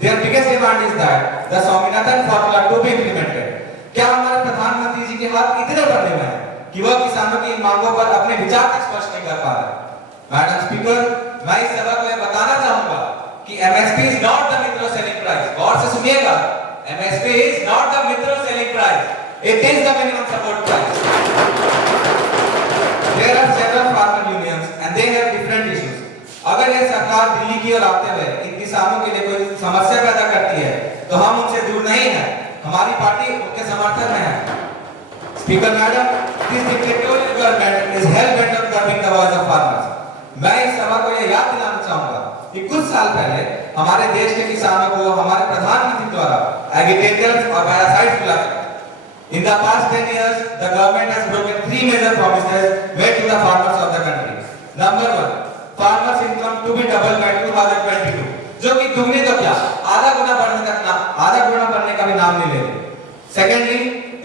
Their biggest demand is that the Swaminathan formula to be implemented. क्या हमारे प्रधानमंत्री जी के हाथ इतने बड़े हैं कि वह किसानों की इन मांगों पर अपने विचार तक स्पष्ट नहीं कर पा रहे? मैडम स्पीकर, मैं इस सभा को यह बताना चाहूंगा कि एमएसपी इज नॉट द मित्रों सेलिंग प्राइस। गौर से सुनिएगा, एमएसपी इज नॉट द मित्रों selling price, it is the minimum support price. There are several farmer unions and they have different issues. अगर यह सरकार दिल्ली की ओर आते हुए इन किसानों के लिए कोई समस्या पैदा करती है तो हम उनसे दूर नहीं है, हमारी पार्टी उनके समर्थन में है। Speaker Madam, this dictatorial government is hell bent on curbing the voice of farmers. मैं इस सभा को यह याद दिलाना चाहूंगा कि कुछ साल पहले हमारे देश के किसानों को हमारे प्रधानमंत्री द्वारा एगिटेटर्स और पैरासाइट्स बुलाया गया। In the past 10 years, the government has broken 3 major promises made to the farmers of the country. Number 1, farmers' income to be doubled by 2022, जो कि दुगनी तो क्या आधा गुना बढ़ने का भी नाम नहीं ले रहे। Secondly,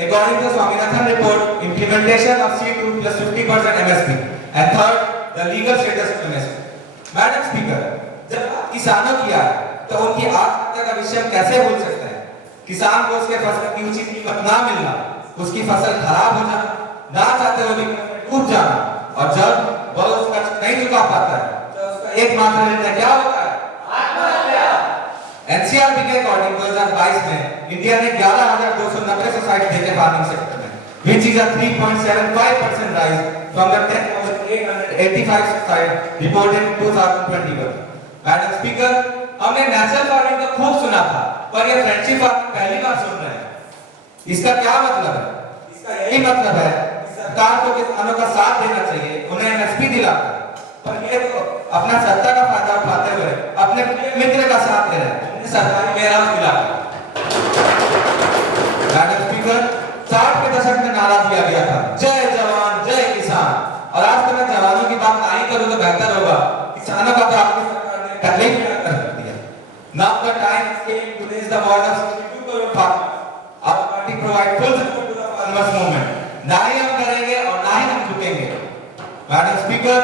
according to Swaminathan report, implementation of C2 plus 50% MSP, and third, the legal status of MSP. Madam Speaker, जब किसानों की आए तो उनकी आत्महत्या का विषय हम कैसे भूल सकते हैं? किसान को उसके फसल की उचित कीमत ना मिलना, उसकी फसल खराब हो जाना, ना चाहते हुए भी टूट जाना, और जब वह उसका नहीं चुका पाता है तो उसका एकमात्र निर्णय क्या होता है? आत्महत्या। एनसीआरबी के अकॉर्डिंग 2022 में इंडिया ने 11,290 सुसाइड देखे फार्मिंग सेक्टर में, which is a 3.75% rise from the 10,885 suicide reported in 2021. Madam speaker, हमने नेचुरल फार्मिंग का खूब सुना था, पर यह फ्रेंडशिप फार्मिंग पहली बार सुन रहे हैं। इसका क्या मतलब है? इसका यही मतलब है कि सरकार को किसानों का साथ देना चाहिए, उन्हें एमएसपी दिलाकर, पर ये तो अपना सत्ता का फायदा उठाते हुए अपने मित्र का साथ दे रहे हैं, उन्हें सरकारी मेहराज दिलाकर। मैडम स्पीकर, 60 के दशक में नारा दिया गया था, जय जवान जय किसान, और आज तो मैं जवानों की बात नहीं करूं तो बेहतर होगा, किसानों का तो आपकी सरकार ने पहले ही कर दिया। Now the time came to raise the voice of 62 crore farmers. Our party provide full support to the farmers movement. ना ही हम करेंगे और ना ही हम झुकेंगे। Madam Speaker,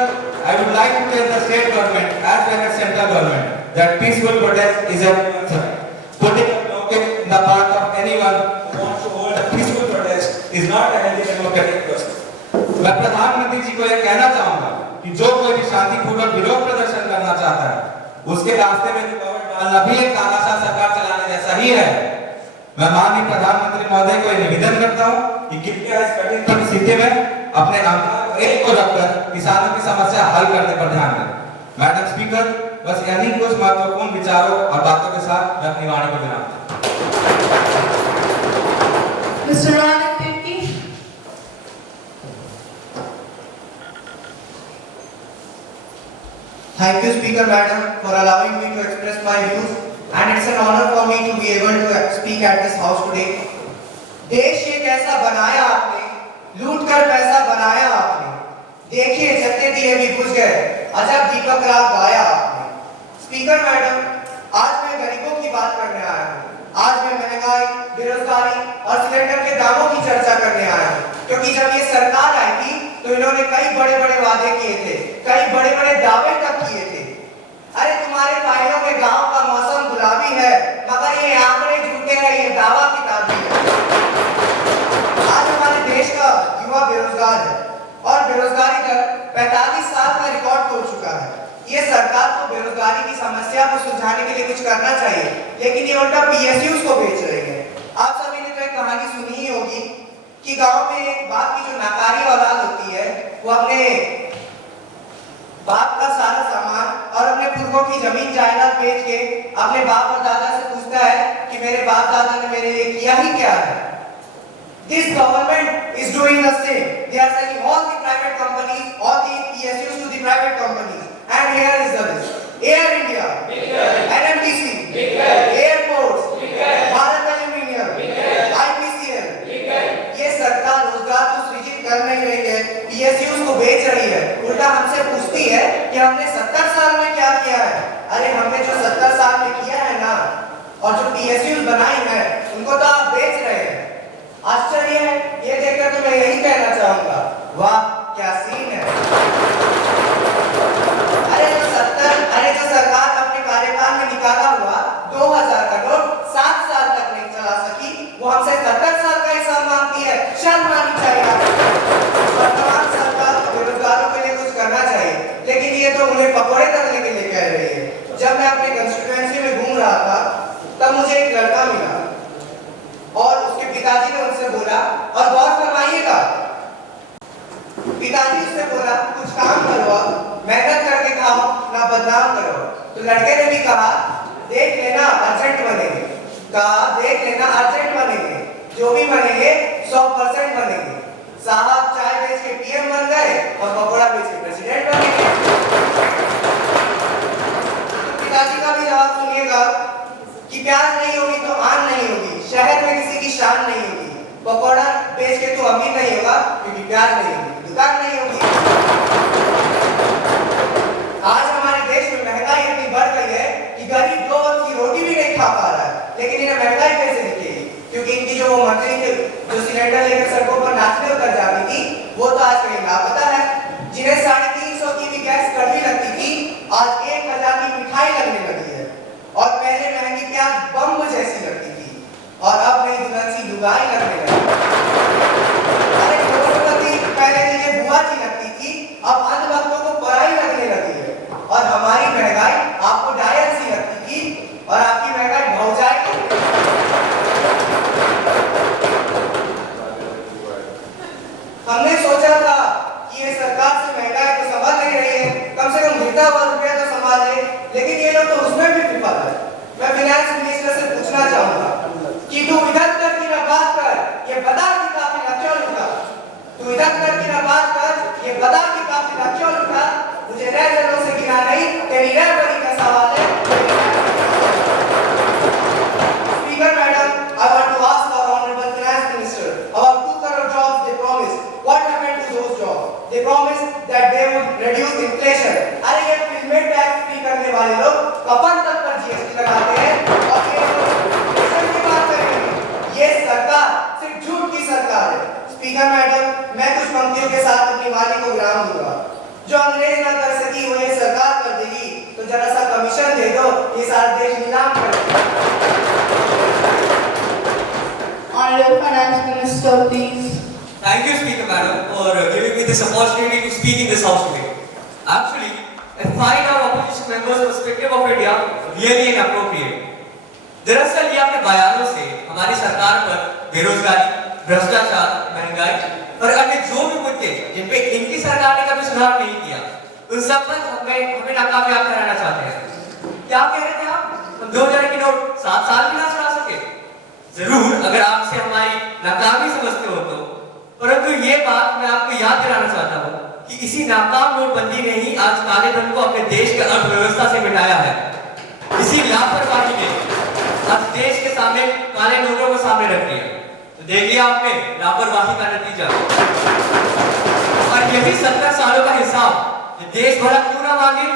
I would like to tell the state government as well as central government that peaceful protest is everyone's right. Putting a blockade in the path of anyone who wants to hold a peaceful protest is not a healthy democratic process. मैं प्रधानमंत्री जी को यह कहना चाहूंगा कि जो कोई भी शांतिपूर्वक विरोध प्रदर्शन करना चाहता है, उसके रास्ते में रुकावट डालना भी एक तानाशाह सरकार चलाने जैसा ही है। मैं माननीय प्रधानमंत्री महोदय को निवेदन करता हूं कि कृपया इस कठिन परिस्थिति में अपने अहंकार एक को रखकर किसानों की समस्या हल करने पर ध्यान दें। मैडम स्पीकर, बस यही कुछ महत्वपूर्ण विचारों और बातों के साथ मैं अपनी वाणी को विराम देता हूं। Mister Rana Tirkey. Thank you, Speaker Madam, for allowing me to express my views, and it's an honor for me to be able to speak at this house today. देश ये कैसा बनाया आपने, लूट कर पैसा बनाया आपने, देखिए जलते दिए भी बुझ गए, अजब दीपक राग गाया आपने। स्पीकर मैडम, आज मैं गरीबों की बात करने आया हूँ। आज मैं महंगाई, बेरोजगारी और सिलेंडर के दामों की चर्चा करने आया हूँ, क्योंकि जब ये सरकार आई थी तो इन्होंने कई बड़े-बड़े वादे किए थे, कई बड़े-बड़े दावे तक किए थे। अरे तुम्हारे फाइलों में गांव का मौसम गुलाबी है, मगर ये आंकड़े झूठे हैं, ये दावा किताबी है। आज हमारे देश का युवा बेरोजगार है और बेरोजगारी दर 45 साल का रिकॉर्ड तोड़ चुका है। ये सरकार को बेरोजगारी की समस्या को सुलझाने के लिए कुछ करना चाहिए, लेकिन ये उल्टा पीएसयूज को बेच रही है। आप सभी ने तो एक कहानी सुनी ही होगी कि गांव में एक बाप की जो नाकारी औलाद होती है, वो अपने बाप का सारा सामान और अपने पुरखों की जमीन जायदाद बेच के अपने बाप और दादा से पूछता है कि मेरे बाप दादा ने मेरे लिए किया ही क्या है। This government is doing the same. They are selling all the private companies, all the PSUs to the private companies. And here is the list: Air India, NMDC, Airports, Bharat Aluminium, IPCL. ये सरकार रोजगार को सृजित कर नहीं रही है, PSUs को बेच रही है। उल्टा हमसे पूछती है कि हमने 70 साल में क्या किया है। अरे हमने जो 70 साल में किया है ना, और जो PSUs बनाई है, उनको तो आप बेच रहे हैं। आश्चर्य है, ये देखकर तो मैं यही कहना चाहूंगा, वाह क्या सीन है। अरे जो सरकार अपने कार्यकाल में निकाला हुआ 2000 का नोट 7 साल तक नहीं चला सकी, वो हमसे 70 साल का हिसाब मांगती है। शर्म आनी चाहिए। वर्तमान सरकार को बेरोजगारों के लिए कुछ करना चाहिए, लेकिन ये तो उन्हें पकौड़े तलने के लिए कह रही है। जब मैं अपने कंस्टिट्यूएंसी में घूम रहा था, तब मुझे एक लड़का मिला और उसके पिताजी ने उनसे बोला, और गौर फरमाइएगा, पिताजी उससे बोला कुछ काम करो, मेहनत करके खाओ, ना बदनाम करो। तो लड़के ने भी कहा देख लेना अर्जेंट बनेंगे, कहा देख लेना अर्जेंट बनेंगे, जो भी बनेंगे 100% बनेंगे। साहब चाय बेच के पीएम बन गए और पकौड़ा बेच के प्रेसिडेंट बन गए। तो पिताजी का भी जवाब सुनिएगा कि प्याज नहीं होगी तो आन नहीं होगी, शहर में किसी की शान नहीं होगी, पकौड़ा बेच के तो अमीर नहीं होगा क्योंकि प्याज नहीं होगी, दुकान नहीं होगी। आज हमारे देश में महंगाई इतनी बढ़ गई है कि गरीब 2 वक्त की रोटी भी नहीं खा पा रहा है, लेकिन इन्हें महंगाई कैसे दिखेगी? क्योंकि इनकी जो मंत्री थे, जो सिलेंडर लेकर सड़कों पर नाचने उतर जाती थी, वो तो आज कहीं लापता है। जिन्हें 350 की भी गैस कड़वी लगती थी, आज 1000 की मिठाई लगने लगी है। और पहले महंगी प्याज बम जैसी लगती थी, और अब नई दुल्हन सी लुगाई लगने लगी। अरे करोड़पति पहले जिन्हें बुआ जी लगती थी, अब अंधभक्तों को पराई लगने लगी है। और हमारी महंगाई आपको डायल सी लगती थी, और आपकी महंगाई भौजाई लगती है। हमने सोचा था कि ये सरकार से महंगाई तो संभाल नहीं रही है, कम से कम गिरता हुआ रुपया तो संभाल ले, लेकिन ये लोग तो उसमें भी विफल है। मैं फाइनेंस मिनिस्टर से पूछना चाहूंगा कि तू इधर तक की ना बात कर, ये बता कि काफी लक्षण इधर कर की नबाज कर ये बता कि काफिला क्यों लुटा मुझे रहजरों से गिरा नहीं तेरी रहबरी का सवाल है speaker madam I want to ask our honorable finance minister about 2 crore jobs they promised what happened to those jobs they promised that they would reduce inflation अरे ये फिल्में टैक्स फ्री करने वाले लोग कफन तक पर जीएसटी लगाते हैं और ये की बात कर रहे हैं ये सरकार सिर्फ झूठ की सरकार है स्पीकर मैडम मैं कुछ पंक्तियों के साथ अपनी वाणी को विराम दूंगा जो अंग्रेज ना कर सकी वो ये सरकार कर देगी तो जरा सा कमीशन दे दो ये सारा देश नीलाम कर देगा Honorable Finance Minister, please. Thank you, Speaker Madam, for giving me this opportunity to speak in this House today. Actually, I find our opposition members' perspective of India really inappropriate. दरअसल ये अपने बयानों से हमारी सरकार पर बेरोजगारी, भ्रष्टाचार, महंगाई और अन्य जो भी मुद्दे जिन पे इनकी सरकार ने कभी सुधार नहीं किया, उन सब पर हमें नाकामयाब कराना चाहते हैं। क्या कह रहे थे आप? हम 2000 की नोट 7 साल भी ना चला सके। जरूर अगर आपसे हमारी नाकामी समझते हो तो, परंतु ये बात मैं आपको याद दिलाना चाहता हूँ कि इसी नाकाम नोटबंदी ने ही आज काले धन को अपने देश के अर्थव्यवस्था से मिटाया है। इसी लापरवाही ने आज देश के सामने काले नोटों को सामने रख दिया। तो देख लिया आपने लापरवाही का नतीजा। और यही 17 सालों का हिसाब देश भरा क्यों ना मांगे,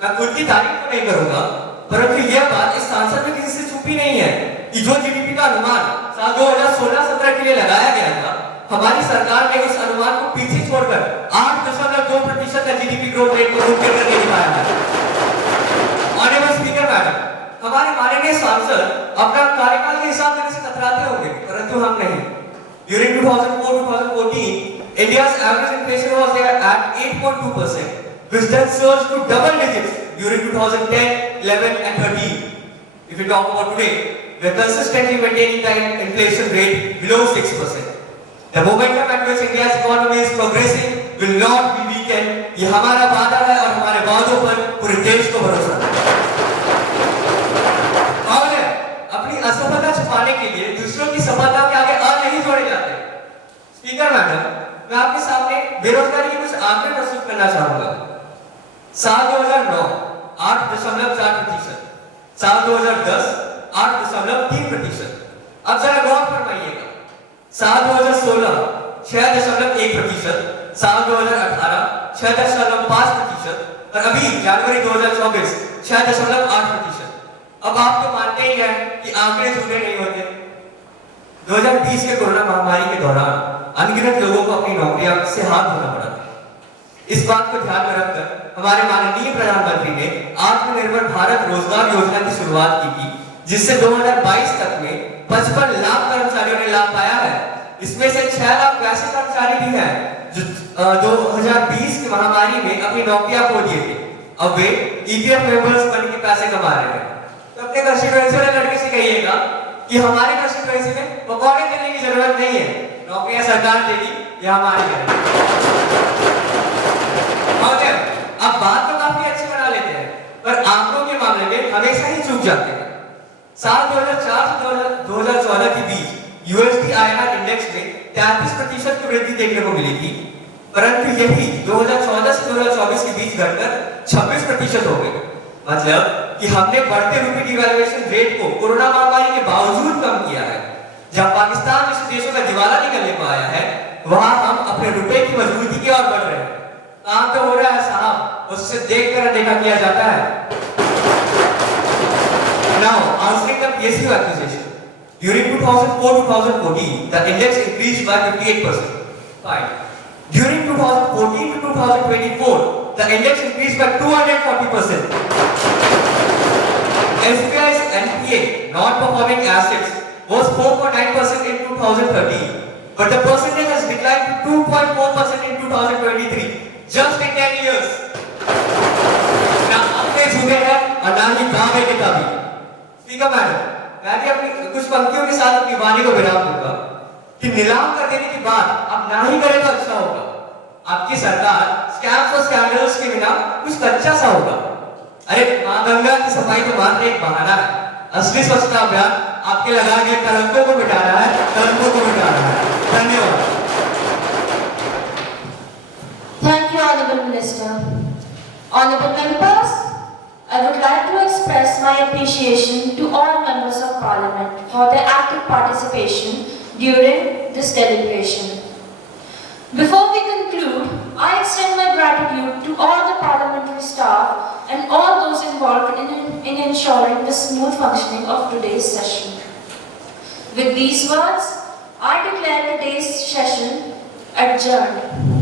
मैं खुद की तारीफ तो नहीं करूंगा, परंतु यह बात इस सांसद में किसी से छुपी नहीं है कि जो जीडीपी का अनुमान साल 2016-17 के लिए लगाया गया था, हमारी सरकार ने उस अनुमान को पीछे छोड़कर 8.2% का जीडीपी ग्रोथ रेट को मुमकिन करके दिखाया है। ऑनरेबल स्पीकर मैडम, हमारे माननीय सांसद अपना कार्यकाल के हिसाब देने से कतराते होंगे, परंतु हम नहीं। During 2004-2014, India's average inflation was at 8.2%, which then surged to double digits during 2010, 11, and 13. If we talk about today, we are consistently maintaining the inflation rate below 6%. The momentum at which India's economy is progressing will not be weakened. ये हमारा वादा है और हमारे वादों पर पूरे देश को भरोसा है। और अपनी असफलता छुपाने के लिए दूसरों की सफलता के आगे आ नहीं जोड़े जाते। स्पीकर मैडम, मैं आपके सामने बेरोजगारी के कुछ आंकड़े प्रस्तुत करना चाहूंगा। साल 2009 8.4%, साल 2010 8.3%। अब जरा गौर फरमाइएगा, साल 2016 6.1%, साल 2018 6.5% और अभी जनवरी 2024 6.8%। अब आप तो मानते ही हैं कि आंकड़े झूठे नहीं होते। 2020 के कोरोना महामारी के दौरान अनगिनत लोगों को अपनी नौकरियां से हाथ धोना पड़ा। इस बात को ध्यान में रखकर हमारे माननीय प्रधानमंत्री ने आत्मनिर्भर भारत रोजगार योजना की शुरुआत की थी, जिससे 2022 तक में 55 लाख कर्मचारियों ने लाभ पाया है। इसमें से 6 लाख वैसे कर्मचारी भी हैं जो 2020 की महामारी में अपनी नौकरियां खो दिए थे। अब वे ईपीएफ मेंबर्स बन के पैसे कमा रहे हैं। तो अपने कंस्टिट्यूएंसी वाले लड़के से कहिएगा कि हमारे कंस्टिट्यूएंसी में पकौड़े देने की जरूरत नहीं है, नौकरियां सरकार देगी या हमारी करेगी। अब बात तो काफी अच्छी बना लेते हैं, पर आंकड़ों के मामले में हमेशा ही चूक जाते हैं। साल 2004 से 2014 के बीच यूएसडी आईएनआर इंडेक्स में 33% की वृद्धि देखने को मिली थी, परंतु यही 2014 से 2024 के बीच घटकर 26% हो गई। मतलब कि हमने बढ़ते रुपए डिवैल्यूएशन रेट को कोरोना महामारी के बावजूद कम किया है। जब पाकिस्तान जैसे देशों का दिवाला निकलने को आया है, वहां हम अपने रुपए की मजबूती की ओर बढ़ रहे हैं। काम तो हो रहा है साहब, उससे देखकर देखा किया जाता है। Now, answering the PSU accusation, during 2004-2014, the index increased by 58%. Fine. During 2014 to 2024, the index increased by 240%. SBI's NPA, non-performing assets, was 4.9% in 2013, but the percentage has declined to 2.4% in 2023, just in 10 years. ना अपने झूठे हैं और ना ही दावे किताबी। Speaker madam, मैं भी अपनी कुछ पंक्तियों के साथ अपनी वाणी को विराम दूंगा कि नीलाम कर देने के बाद अब ना ही करे तो अच्छा होगा। आपकी सरकार स्कैम्स और स्कैंडल्स के बिना कुछ कच्चा सा होगा। अरे मां गंगा की सफाई तो मात्र एक बहाना है, असली स्वच्छता अभियान आपके लगाए गए कलंकों को मिटाना है, कलंकों को मिटाना है। धन्यवाद। Honorable members, I would like to express my appreciation to all members of Parliament for their active participation during this deliberation. Before we conclude, I extend my gratitude to all the parliamentary staff and all those involved in ensuring the smooth functioning of today's session. With these words, I declare today's session adjourned.